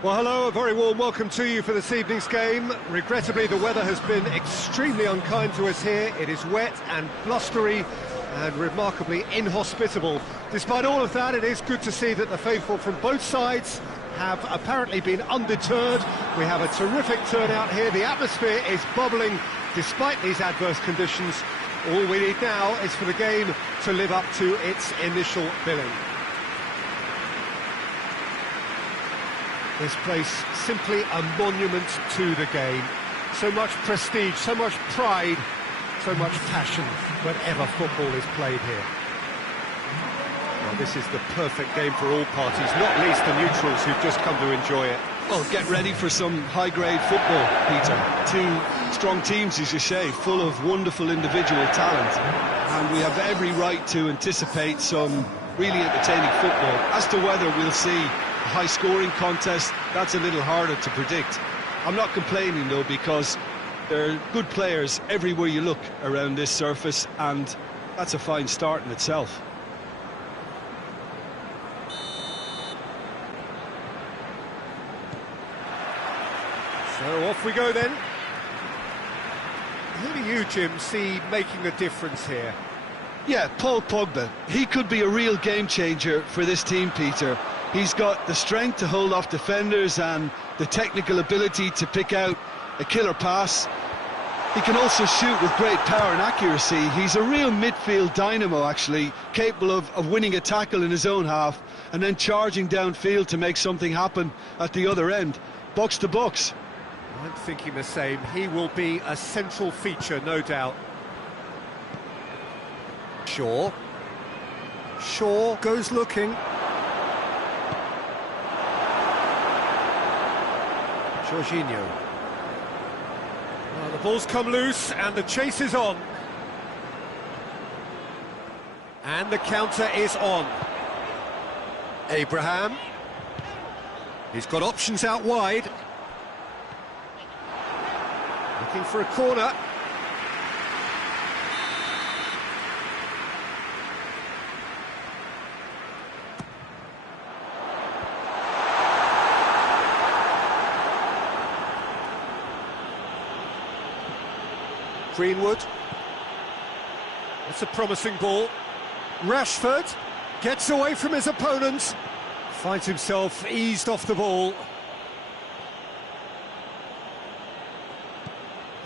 Well, hello, a very warm welcome to you for this evening's game. Regrettably, the weather has been extremely unkind to us here. It is wet and blustery and remarkably inhospitable. Despite all of that, it is good to see that the faithful from both sides have apparently been undeterred. We have a terrific turnout here. The atmosphere is bubbling despite these adverse conditions. All we need now is for the game to live up to its initial billing. This place simply a monument to the game. So much prestige, so much pride, so much passion whenever football is played here. Well, this is the perfect game for all parties, not least the neutrals who've just come to enjoy it. Well, get ready for some high-grade football, Peter. Two strong teams, as you say, full of wonderful individual talent. And we have every right to anticipate some really entertaining football. As to whether we'll see a high-scoring contest, that's a little harder to predict. I'm not complaining, though, because there are good players everywhere you look around this surface, and that's a fine start in itself. So off we go then. Who do you, Jim, see making a difference here? Yeah, Paul Pogba. He could be a real game-changer for this team, Peter. He's got the strength to hold off defenders and the technical ability to pick out a killer pass. He can also shoot with great power and accuracy. He's a real midfield dynamo, actually, capable of winning a tackle in his own half and then charging downfield to make something happen at the other end. Box to box. I'm thinking the same. He will be a central feature, no doubt. Shaw goes looking. Jorginho. Well, the ball's come loose and the chase is on. And the counter is on. Abraham. He's got options out wide. Looking for a corner. Greenwood. That's a promising ball. Rashford gets away from his opponent. Finds himself eased off the ball.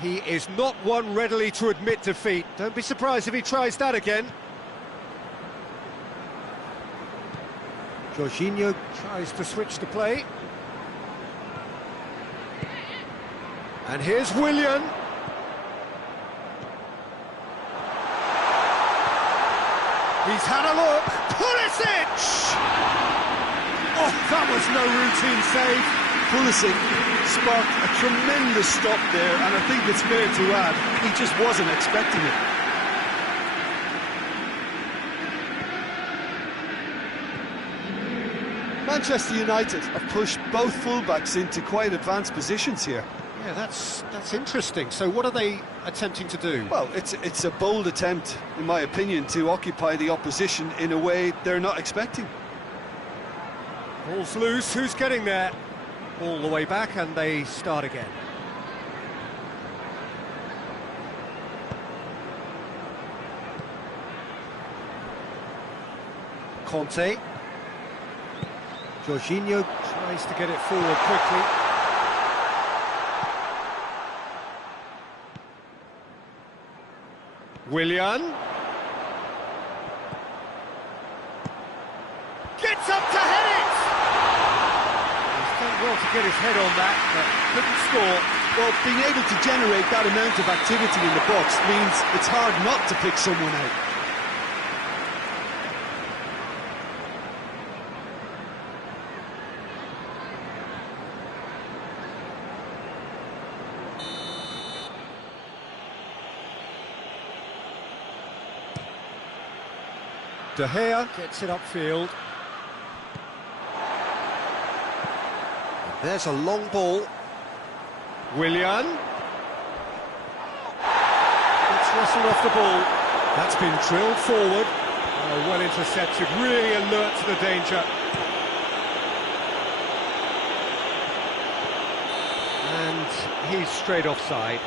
He is not one readily to admit defeat. Don't be surprised if he tries that again. Jorginho tries to switch the play. And here's Willian. He's had a look. Pulisic! Oh, that was no routine save. Pulisic sparked a tremendous stop there, and I think it's fair to add, he just wasn't expecting it. Manchester United have pushed both fullbacks into quite advanced positions here. Yeah, that's interesting. So what are they attempting to do? Well, it's a bold attempt, in my opinion, to occupy the opposition in a way they're not expecting. Ball's loose, who's getting there? All the way back and they start again. Conte. Jorginho tries to get it forward quickly. Willian. Gets up to head it! He's done well to get his head on that, but couldn't score. Well, being able to generate that amount of activity in the box means it's hard not to pick someone out. De Gea gets it upfield. There's a long ball. Willian. It's wrestled off the ball. That's been drilled forward. Oh, well intercepted, really alert to the danger. And he's straight offside.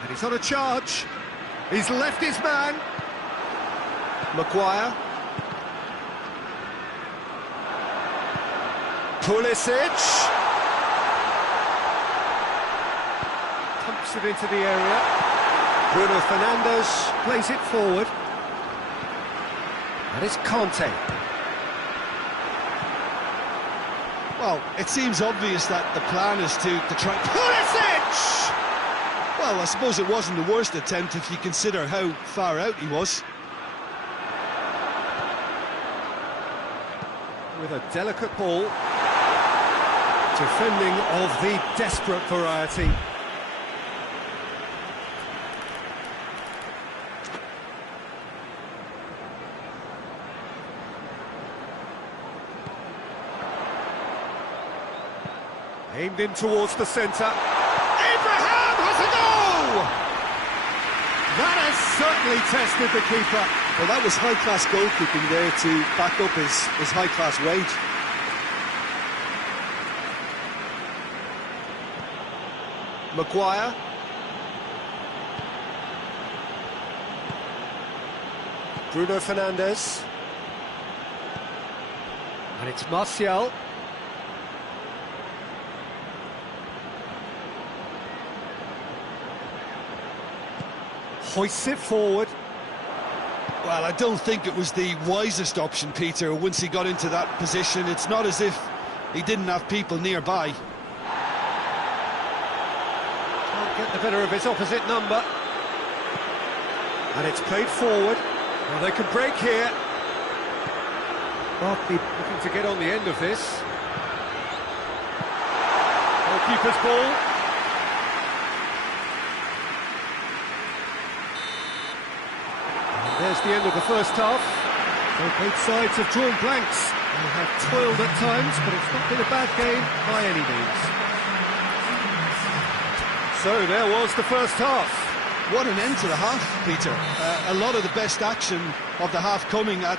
And he's on a charge. He's left his man. Maguire. Pulisic. Pumps it into the area. Bruno Fernandes plays it forward. And it's Conte. Well, it seems obvious that the plan is to try... Pulisic! Well, I suppose it wasn't the worst attempt if you consider how far out he was. With a delicate ball. Defending of the desperate variety. Aimed in towards the centre. Abraham has a goal! That has certainly tested the keeper. Well, that was high-class goalkeeping there to back up his high-class wage. Maguire. Bruno Fernandes. And it's Martial. Hoists it forward. Well, I don't think it was the wisest option, Peter, once he got into that position. It's not as if he didn't have people nearby. Can't get the better of his opposite number. And it's played forward. Well, they can break here. Barkley looking to get on the end of this. Goalkeeper's ball. There's the end of the first half. So both sides have drawn blanks. They have toiled at times, but it's not been a bad game by any means. So there was the first half. What an end to the half, Peter. A lot of the best action of the half coming at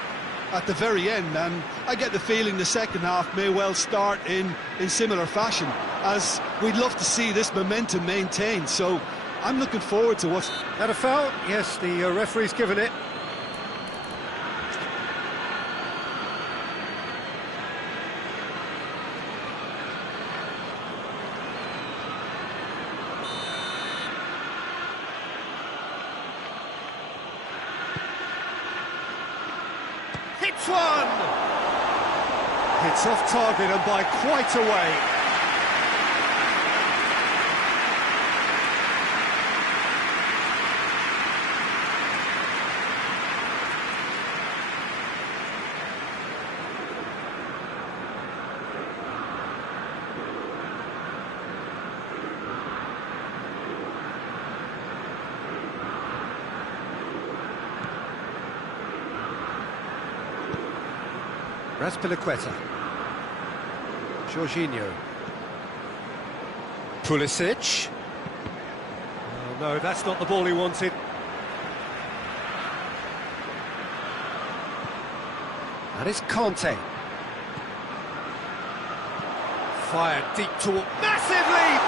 the very end, and I get the feeling the second half may well start in similar fashion, as we'd love to see this momentum maintained. So I'm looking forward to what's... That a foul? Yes, the referee's given it. Hits one! Hits off target and by quite a way. Azpilicueta. Jorginho. Pulisic. Oh, no, that's not the ball he wanted. That is Conte. Fired deep toward... Massive leap!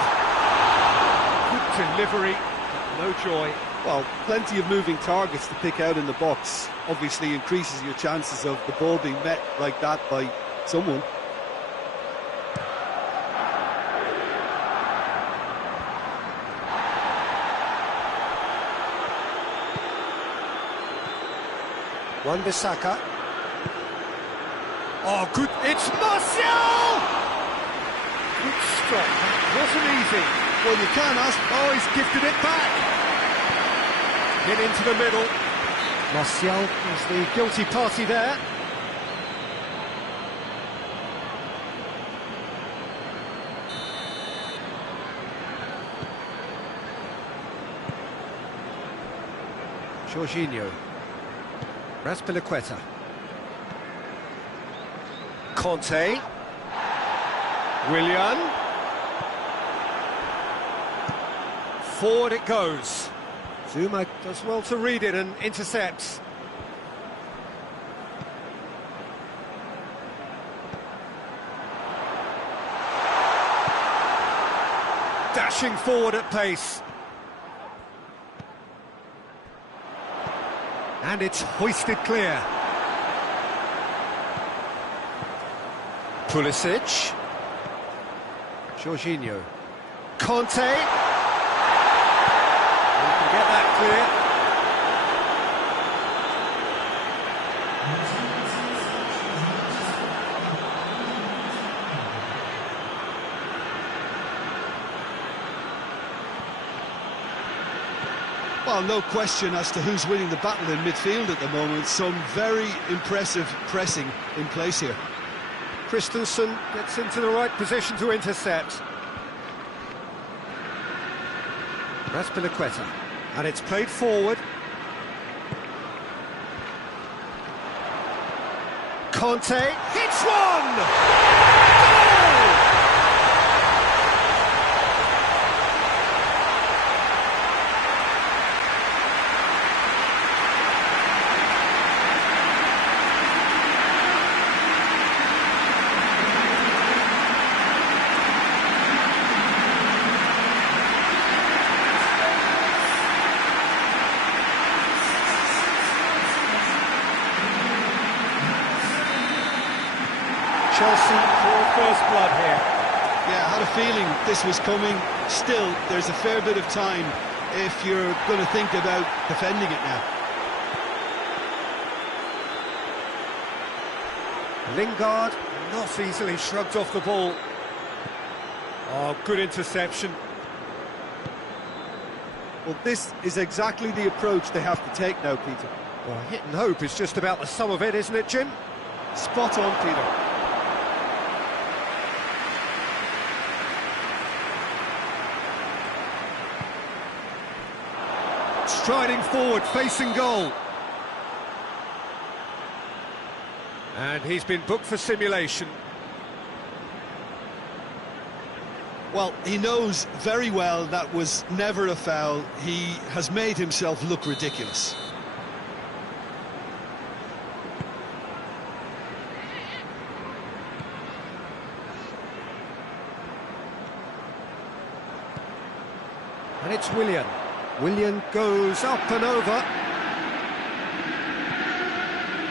Good delivery, but no joy. Well, plenty of moving targets to pick out in the box. Obviously increases your chances of the ball being met like that by someone. Wan-Bissaka. Oh, good, it's Martial! Good stop, that wasn't easy. Well, you can't ask... Oh, he's gifted it back. Get into the middle. Martial is the guilty party there. Jorginho. Azpilicueta. Conte. Willian. Forward it goes. Zuma does well to read it and intercepts. Dashing forward at pace. And it's hoisted clear. Pulisic. Jorginho. Conte. We can get that clear. Well, no question as to who's winning the battle in midfield at the moment. Some very impressive pressing in place here. Christensen gets into the right position to intercept. Azpilicueta. And it's played forward. Conte hits one! Goal! Chelsea for first blood here. Yeah, I had a feeling this was coming. Still, there's a fair bit of time if you're going to think about defending it now. Lingard not easily shrugged off the ball. Oh, good interception. Well, this is exactly the approach they have to take now, Peter. Well, hit and hope is just about the sum of it, isn't it, Jim? Spot on, Peter. Striding forward, facing goal. And he's been booked for simulation. Well, he knows very well that was never a foul. He has made himself look ridiculous. And it's Willian. Willian goes up and over.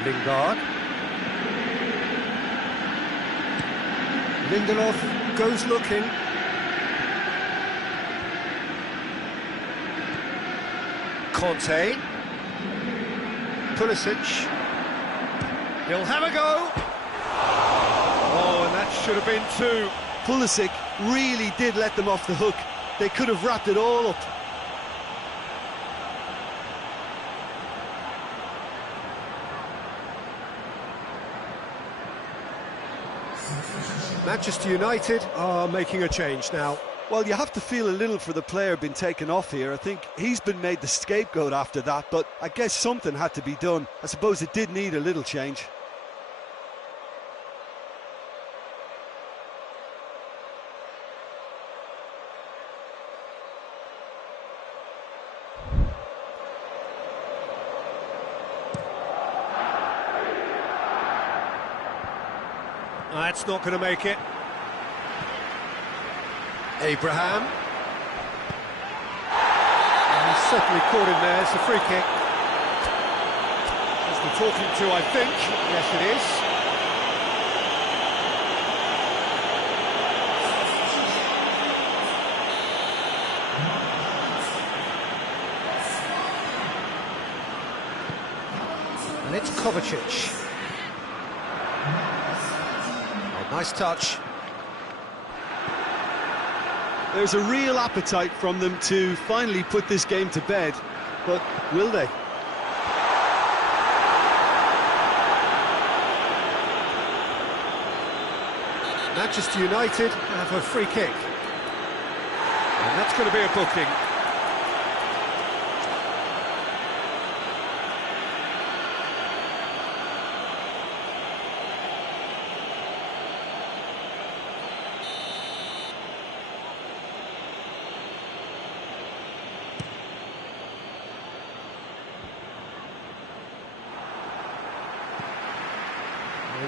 Lingard. Lindelof goes looking. Conte. Pulisic. He'll have a go. Oh, and that should have been two. Pulisic really did let them off the hook. They could have wrapped it all up. Manchester United are making a change now. Well, you have to feel a little for the player being taken off here. I think he's been made the scapegoat after that, but I guess something had to be done. I suppose it did need a little change. That's not going to make it. Abraham. And he's certainly caught him there. It's a free kick. As we're talking to, I think. Yes, it is. And it's Kovacic. Nice touch. There's a real appetite from them to finally put this game to bed, but will they? Manchester United have a free kick. And that's going to be a booking.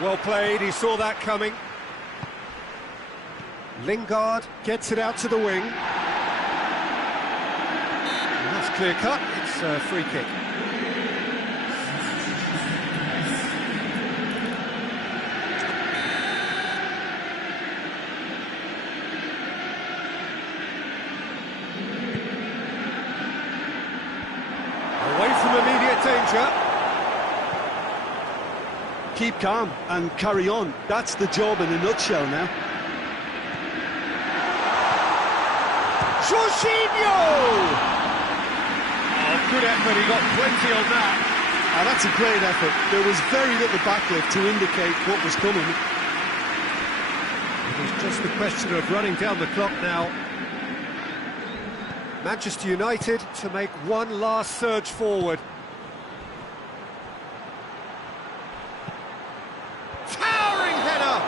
Well played, he saw that coming. Lingard gets it out to the wing. And that's clear cut, it's a free kick. Away from immediate danger. Keep calm and carry on. That's the job in a nutshell now. Jorginho! Oh, good effort, he got plenty on that. That's a great effort. There was very little backlift to indicate what was coming. It's just the question of running down the clock now. Manchester United to make one last surge forward. Towering header!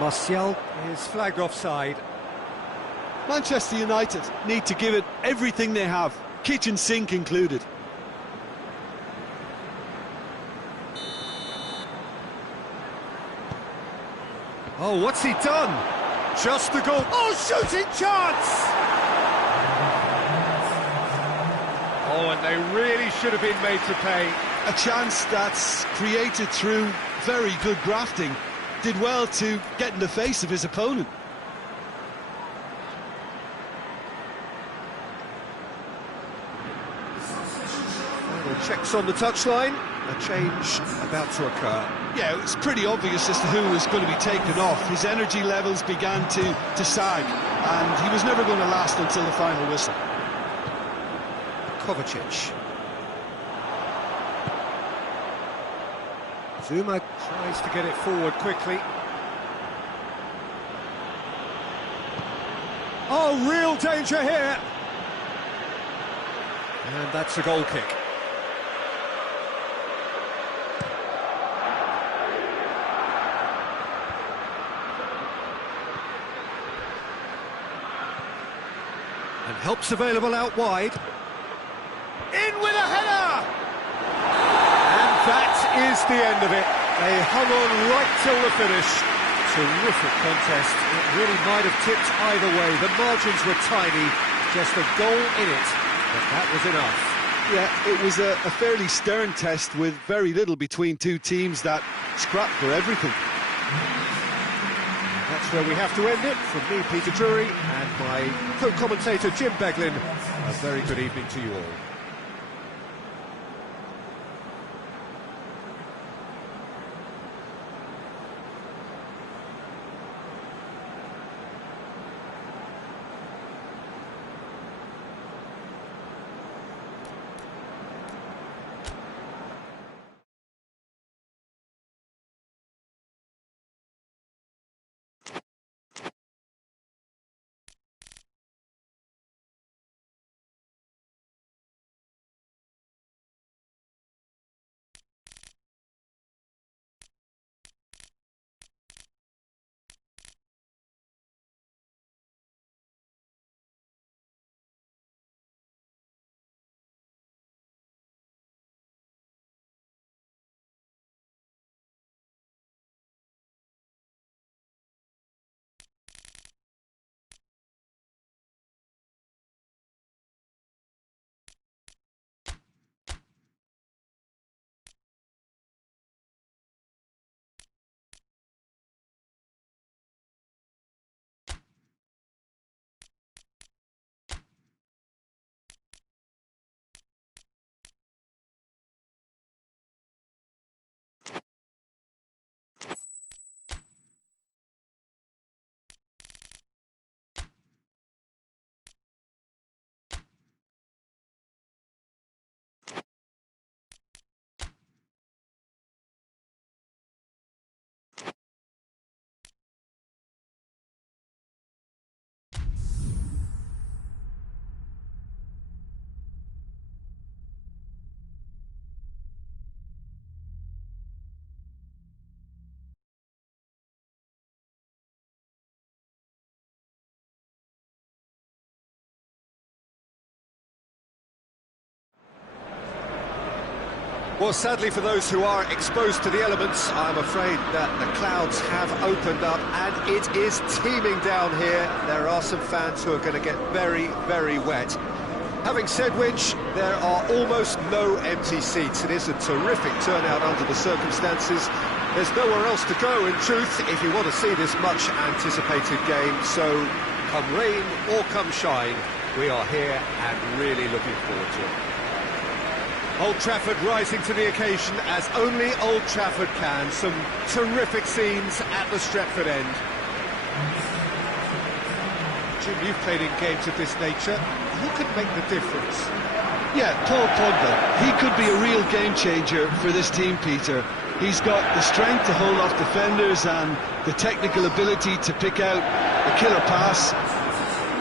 Martial is flagged offside. Manchester United need to give it everything they have, kitchen sink included. Oh, what's he done? Just the goal. Oh, shooting chance! Oh, and they really should have been made to pay. A chance that's created through very good grafting. Did well to get in the face of his opponent. Checks on the touchline, a change about to occur. Yeah, it was pretty obvious as to who was going to be taken off. His energy levels began to sag, and he was never going to last until the final whistle. Kovacic. Zuma tries to get it forward quickly. Oh, real danger here! And that's a goal kick. And help's available out wide. In with a header! And that is the end of it. They hung on right till the finish. Terrific contest. It really might have tipped either way. The margins were tiny, just a goal in it, but that was enough. Yeah, it was a fairly stern test with very little between two teams that scrapped for everything. That's where we have to end it. From me, Peter Drury, and my co-commentator, Jim Beglin, a very good evening to you all. Well, sadly for those who are exposed to the elements, I'm afraid that the clouds have opened up and it is teeming down here. There are some fans who are going to get very, very wet. Having said which, there are almost no empty seats. It is a terrific turnout under the circumstances. There's nowhere else to go, in truth, if you want to see this much-anticipated game. So, come rain or come shine, we are here and really looking forward to it. Old Trafford rising to the occasion as only Old Trafford can. Some terrific scenes at the Stretford end. Jim, you've played in games of this nature. Who could make the difference? Yeah, Paul Pogba. He could be a real game changer for this team, Peter. He's got the strength to hold off defenders and the technical ability to pick out a killer pass.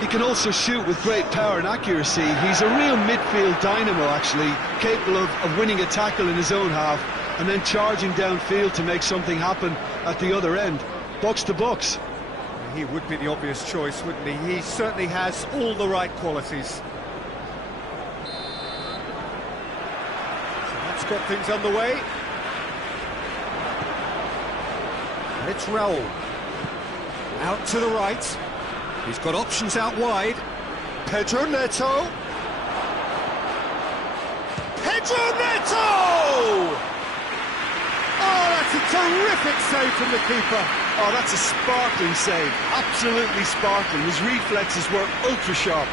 He can also shoot with great power and accuracy. He's a real midfield dynamo, actually, capable of winning a tackle in his own half and then charging downfield to make something happen at the other end. Box to box. He would be the obvious choice, wouldn't he? He certainly has all the right qualities. So that's got things underway. And it's Raul. Out to the right. He's got options out wide. Pedro Neto. Pedro Neto! Oh, that's a terrific save from the keeper. Oh, that's a sparkling save. Absolutely sparkling. His reflexes were ultra-sharp.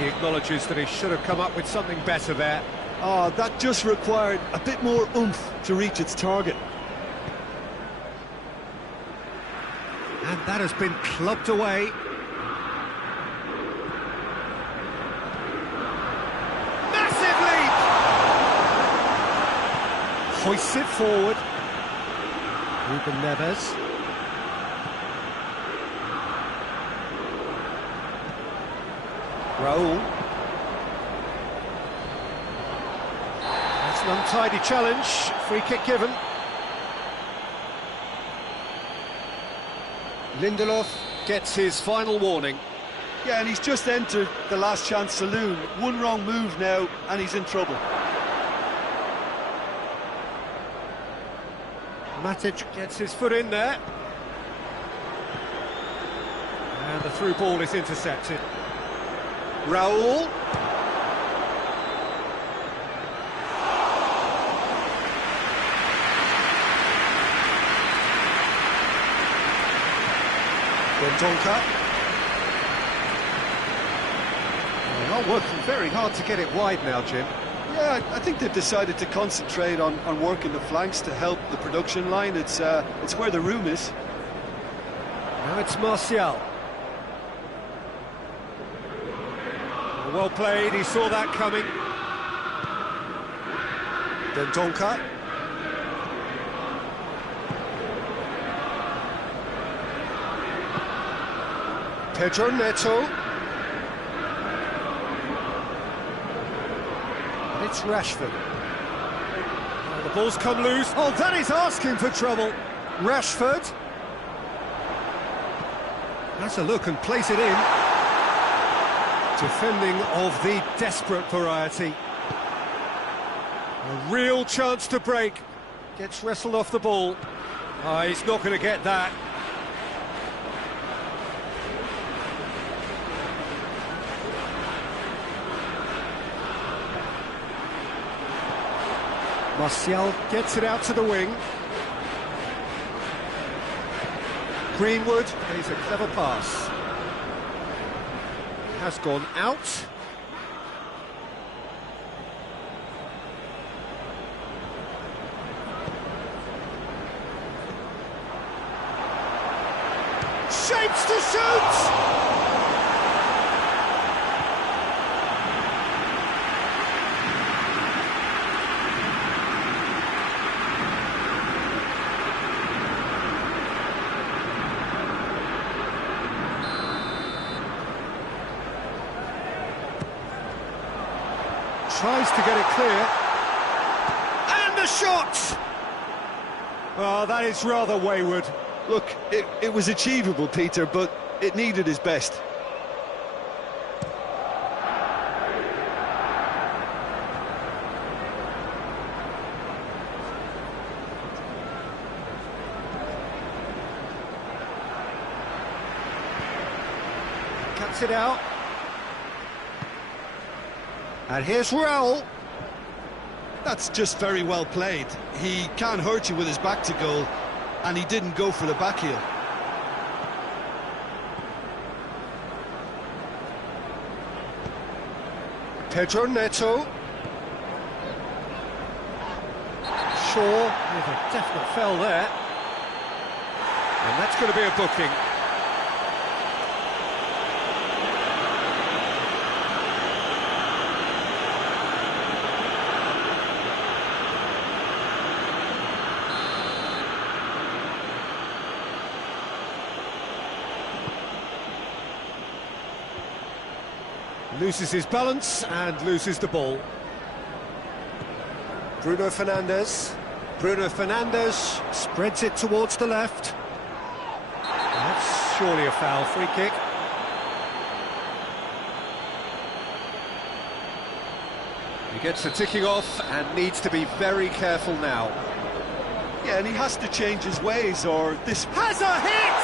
He acknowledges that he should have come up with something better there. Oh, that just required a bit more oomph to reach its target. And that has been clubbed away. Massive leap! Hoists it forward. Ruben Neves. Raul. That's an untidy challenge. Free kick given. Lindelof gets his final warning. Yeah, and he's just entered the last chance saloon. One wrong move now, and he's in trouble. Matic gets his foot in there. And the through ball is intercepted. Raul. Dendoncker. Well, working very hard to get it wide now, Jim. Yeah, I think they've decided to concentrate on working the flanks to help the production line. It's where the room is. Now it's Martial. Well played, he saw that coming. Dendoncker. Pedro Neto. And it's Rashford. Oh, the ball's come loose. Oh, that is asking for trouble. Rashford. Has a look and plays it in. Defending of the desperate variety. A real chance to break. Gets wrestled off the ball. Oh, he's not going to get that. Martial gets it out to the wing. Greenwood plays a clever pass. Has gone out. Shapes to shoot! Tries to get it clear. And the shot! Well, that is rather wayward. Look, it was achievable, Peter, but it needed his best. gets it out. And here's Raul. That's just very well played. He can't hurt you with his back to goal, and he didn't go for the back heel. Pedro Neto. Shaw with a definite foul there. And that's going to be a booking. Loses his balance and loses the ball. Bruno Fernandes. Bruno Fernandes spreads it towards the left. That's surely a foul, free kick. He gets the ticking off and needs to be very careful now. Yeah, and he has to change his ways, or this Has a hit!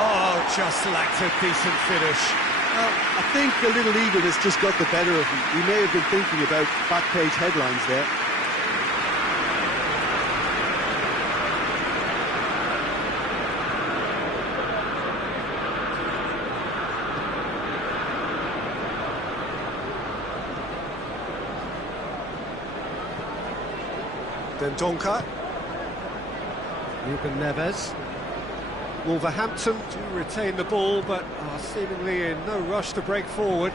Oh, just lacked a decent finish. I think a little eagerness just got the better of him. He may have been thinking about back-page headlines there. Dendoncker. Ruben Neves. Wolverhampton do retain the ball, but are seemingly in no rush to break forward.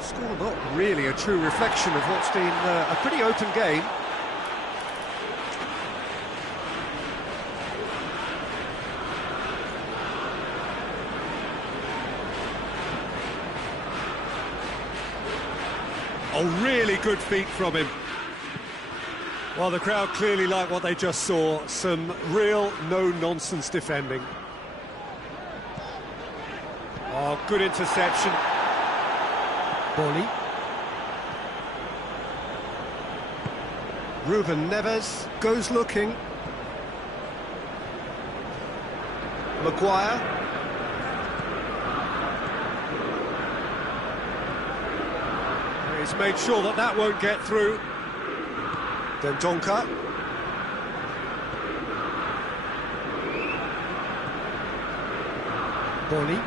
Score not really a true reflection of what's been a pretty open game. Oh, really good feet from him. Well, the crowd clearly like what they just saw. Some real no-nonsense defending. Oh, good interception. Boli. Ruben Neves goes looking. Maguire. He's made sure that that won't get through. Dendoncker. Boli.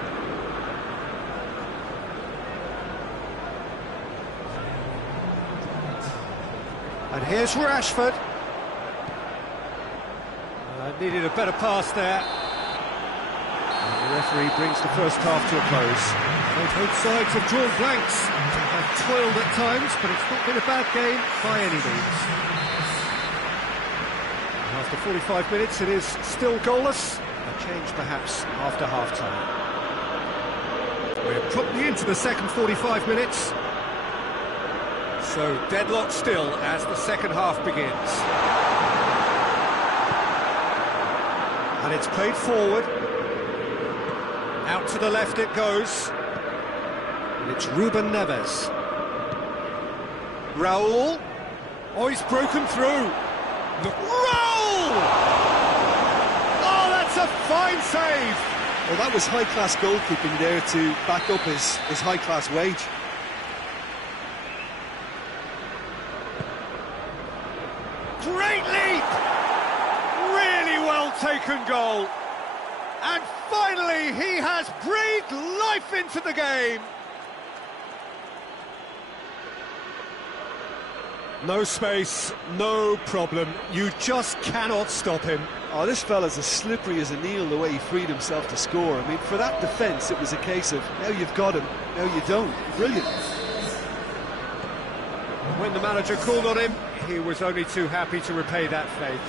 And here's Rashford. Needed a better pass there. And the referee brings the first half to a close. Well, both sides have drawn blanks. They've toiled at times, but it's not been a bad game by any means. After 45 minutes, it is still goalless. A change, perhaps, after half-time. We're properly into the second 45 minutes. So, deadlock still as the second half begins. And it's played forward. Out to the left it goes. And it's Ruben Neves. Raul. Oh, he's broken through. Look, Raul! Oh, that's a fine save! Well, that was high-class goalkeeping there to back up his high-class wage. Great leap! Really well taken goal. And finally, he has breathed life into the game. No space, no problem. You just cannot stop him. Oh, this fella's as slippery as an eel the way he freed himself to score. I mean, for that defence, it was a case of, now you've got him, now you don't. Brilliant. When the manager called on him, he was only too happy to repay that faith.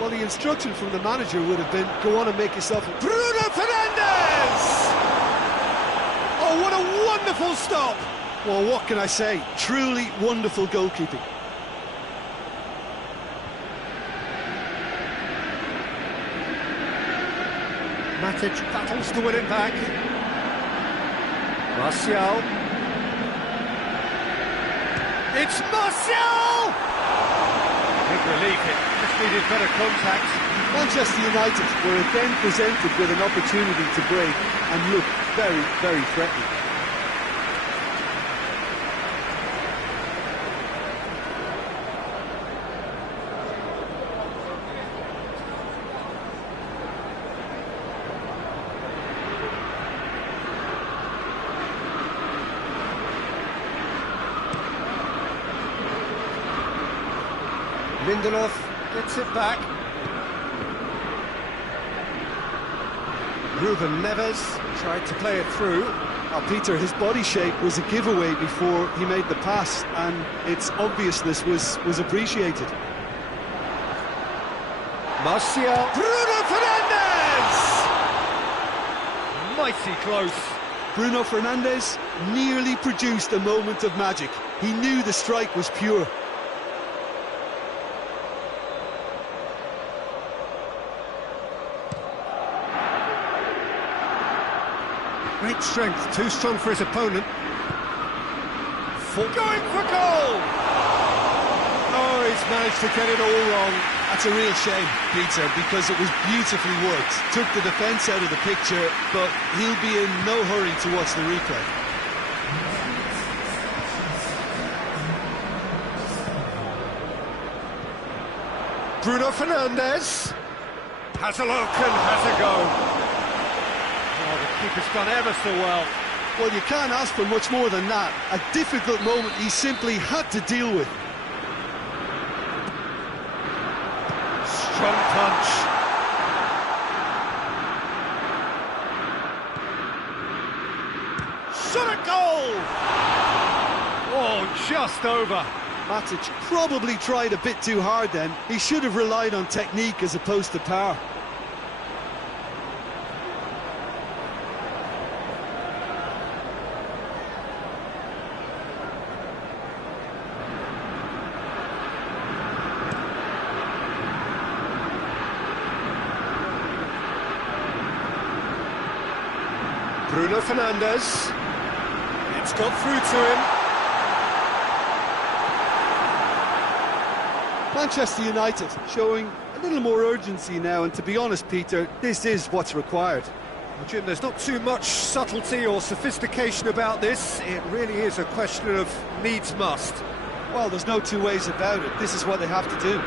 Well, the instruction from the manager would have been, go on and make yourself a... Bruno Fernandes! Oh, what a wonderful stop! Well, what can I say? Truly wonderful goalkeeping. Matic battles to win it back. Martial. It's Martial! Big relief, it just needed better contact. Manchester United were again presented with an opportunity to break and look very, very threatening. Lindelof gets it back. Ruben Neves tried to play it through. Peter, his body shape was a giveaway before he made the pass, and its obviousness was appreciated. Martial. Bruno Fernandes! Mighty close. Bruno Fernandes nearly produced a moment of magic. He knew the strike was pure. Great strength, too strong for his opponent. Going for goal! Oh, he's managed to get it all wrong. That's a real shame, Peter, because it was beautifully worked. Took the defence out of the picture, but he'll be in no hurry to watch the replay. Bruno Fernandes has a look and has a go. Oh, the keeper's done ever so well. Well, you can't ask for much more than that. A difficult moment he simply had to deal with. Strong punch. Shot at goal! Oh, just over. Matic probably tried a bit too hard then. He should have relied on technique as opposed to power. Bruno Fernandes. It's got through to him. Manchester United showing a little more urgency now, and to be honest, Peter, this is what's required. Well, Jim, there's not too much subtlety or sophistication about this. It really is a question of needs must. Well, there's no two ways about it. This is what they have to do.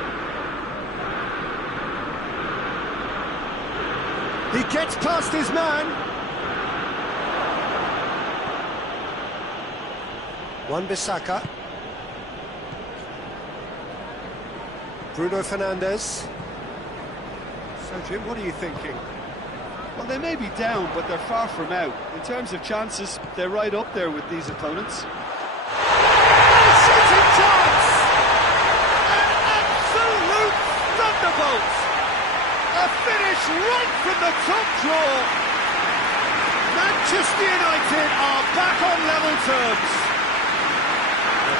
He gets past his man. Wan-Bissaka. Bruno Fernandes. So, Jim, what are you thinking? Well, they may be down, but they're far from out. In terms of chances, they're right up there with these opponents. Shooting chance! An absolute thunderbolt! A finish right from the top drawer! Manchester United are back on level terms.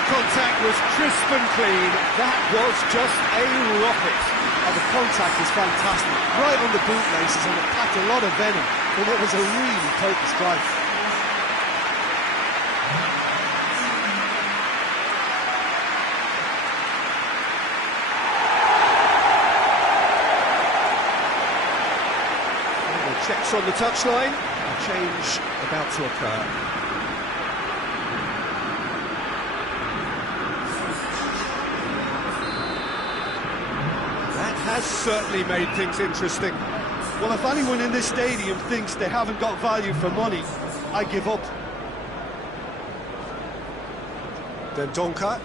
Contact was crisp and clean. That was just a rocket. And the contact is fantastic. Right on the bootlaces, and it packed a lot of venom. But it was a really potent strike. Checks on the touchline. A change about to occur. Has certainly made things interesting. Well, if anyone in this stadium thinks they haven't got value for money, I give up. Dendoncker.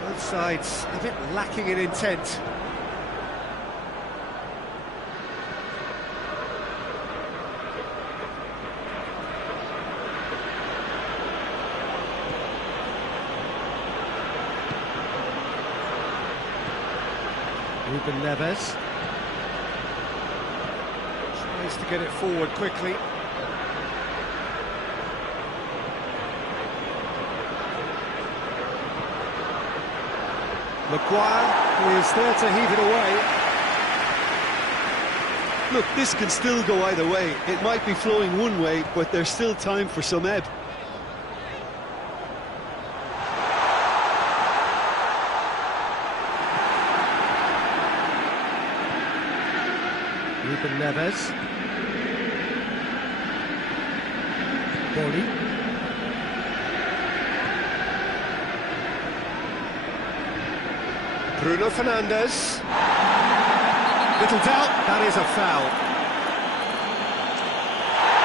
Both sides a bit lacking in intent. Ruben Neves tries to get it forward quickly. Maguire is there to heave it away. Look, this can still go either way. It might be flowing one way, but there's still time for some ebb. Ruben Neves. Boli. Bruno Fernandes. Little doubt, that is a foul.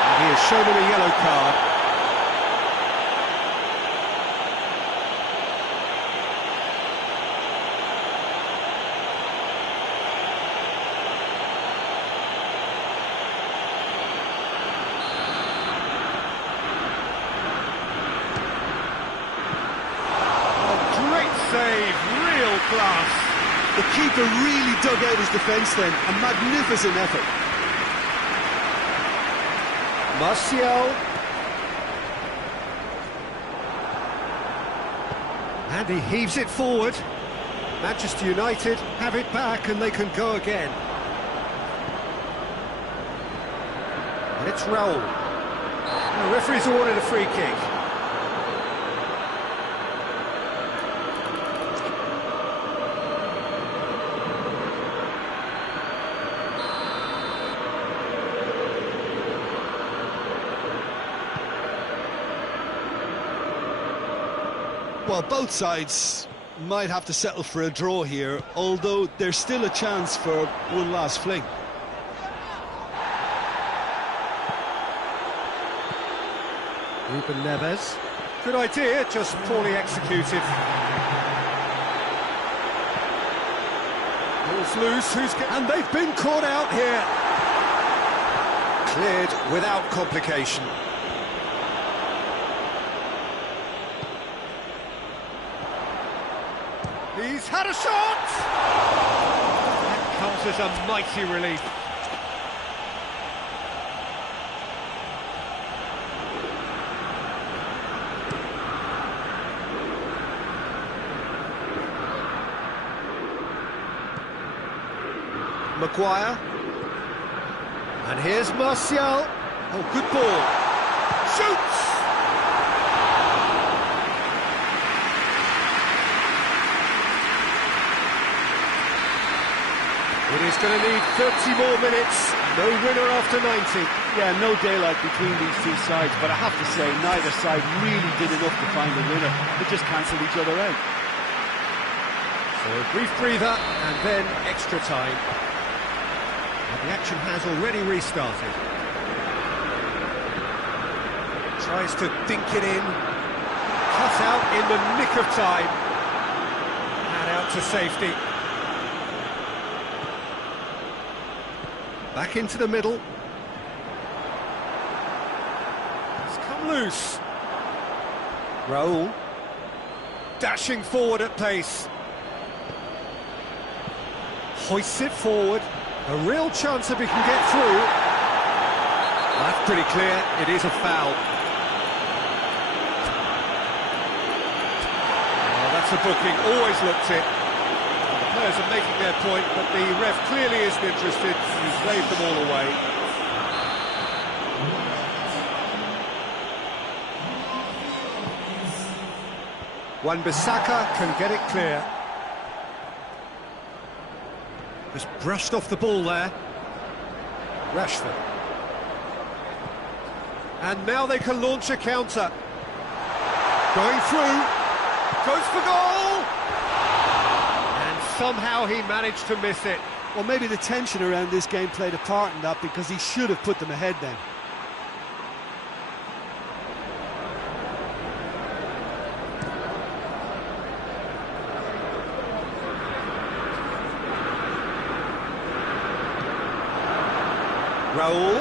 And he has shown him a yellow card. Save, real class. The keeper really dug out his defence then, a magnificent effort. Martial. And he heaves it forward. Manchester United have it back and they can go again. And it's Raul. The referee's awarded a free kick. Well, both sides might have to settle for a draw here, although there's still a chance for one last fling. Ruben Neves. Good idea, just poorly executed. Ball's loose, and they've been caught out here. Cleared without complication. He's had a shot! That comes as a mighty relief. Maguire. And here's Martial. Oh, good ball. Shoots! It is going to need 30 more minutes. No winner after 90. Yeah, no daylight between these two sides, but I have to say, neither side really did enough to find a winner. They just cancelled each other out. So a brief breather, and then extra time. And the action has already restarted. Tries to dink it in. Cut out in the nick of time. And out to safety. Back into the middle. It's come loose. Raul. Dashing forward at pace. Hoists it forward. A real chance if he can get through. That's pretty clear. It is a foul. Oh, that's a booking. Always looked it. The players are making their point, but the ref clearly isn't interested. He's waved them all away. Wan-Bissaka can get it clear. Just brushed off the ball there. Rashford. And now they can launch a counter. Going through. Goes for goal! And somehow he managed to miss it. Well, maybe the tension around this game played a part in that, because he should have put them ahead then. Raul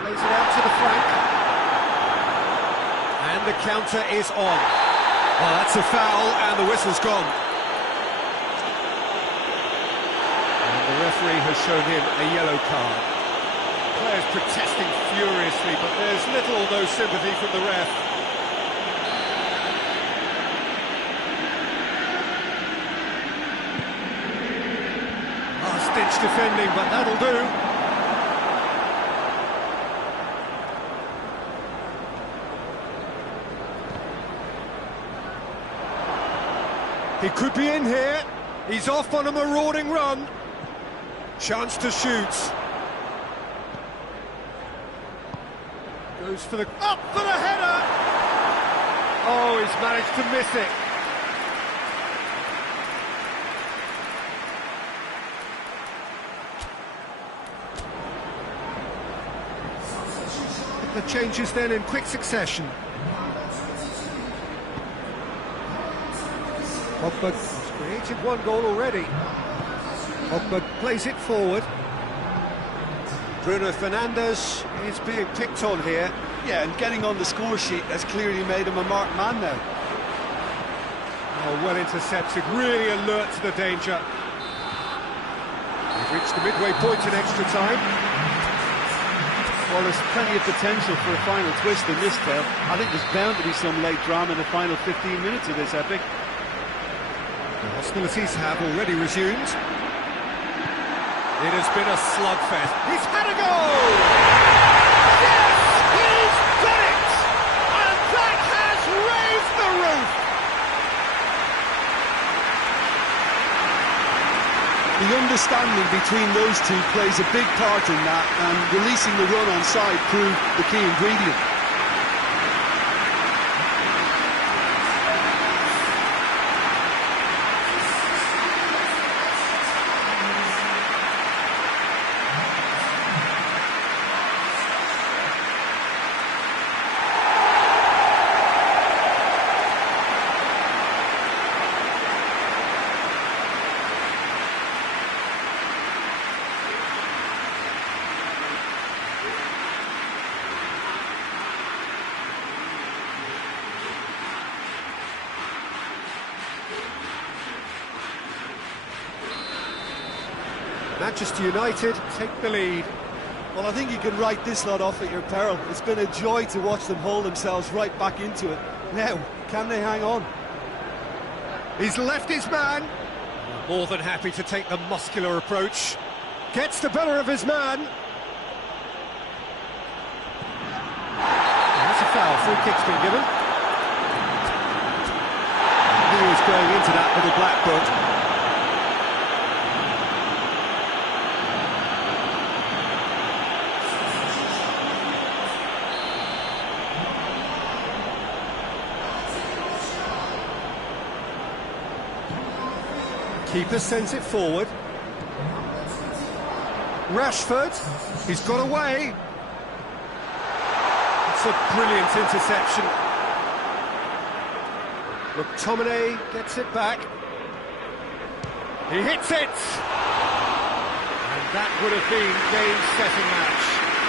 plays it out to the flank, and the counter is on. Oh, that's a foul, and the whistle's gone. And the referee has shown him a yellow card. Players protesting furiously, but there's little or no sympathy from the ref. Last-ditch defending, but that'll do. He could be in here. He's off on a marauding run. Chance to shoot. Goes for the... Up for the header! Oh, he's managed to miss it. The changes then in quick succession. Pogba's created one goal already. Pogba plays it forward. Bruno Fernandes is being picked on here. Yeah, and getting on the score sheet has clearly made him a marked man now. Oh, well intercepted, really alert to the danger. We've reached the midway point in extra time. Well, there's plenty of potential for a final twist in this tale. I think there's bound to be some late drama in the final 15 minutes of this epic. The hostilities have already resumed. It has been a slugfest. He's had a goal! Yes! He's done it! And that has raised the roof! The understanding between those two plays a big part in that, and releasing the run on side proved the key ingredient. Manchester United take the lead. Well, I think you can write this lot off at your peril. It's been a joy to watch them hold themselves right back into it. Now, can they hang on? He's left his man. More than happy to take the muscular approach. Gets the better of his man. That's a foul. Free kick's been given. He was going into that little black book. Keeper sends it forward. Rashford, he's got away. It's a brilliant interception. McTominay gets it back. He hits it! And that would have been game-setting match.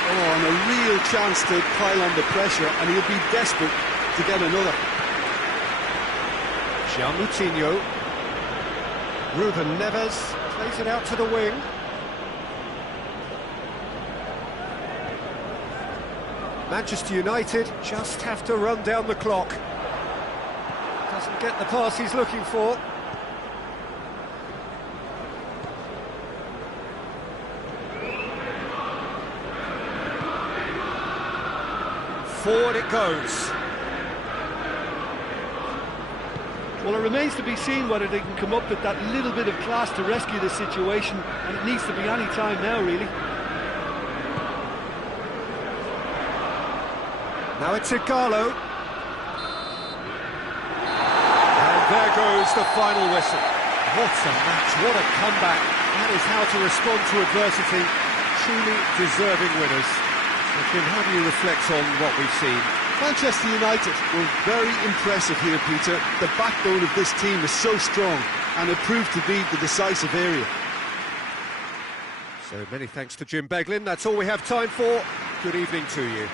Oh, and a real chance to pile on the pressure, and he'll be desperate to get another. João Moutinho. Ruben Neves plays it out to the wing. Manchester United just have to run down the clock. Doesn't get the pass he's looking for. Forward it goes. Well, it remains to be seen whether they can come up with that little bit of class to rescue the situation, and it needs to be any time now, really. Now it's Ighalo. And there goes the final whistle. What a match, what a comeback. That is how to respond to adversity. Truly deserving winners. Jim, how do you reflect on what we've seen? Manchester United were very impressive here, Peter. The backbone of this team is so strong, and it proved to be the decisive area. So many thanks to Jim Beglin. That's all we have time for. Good evening to you.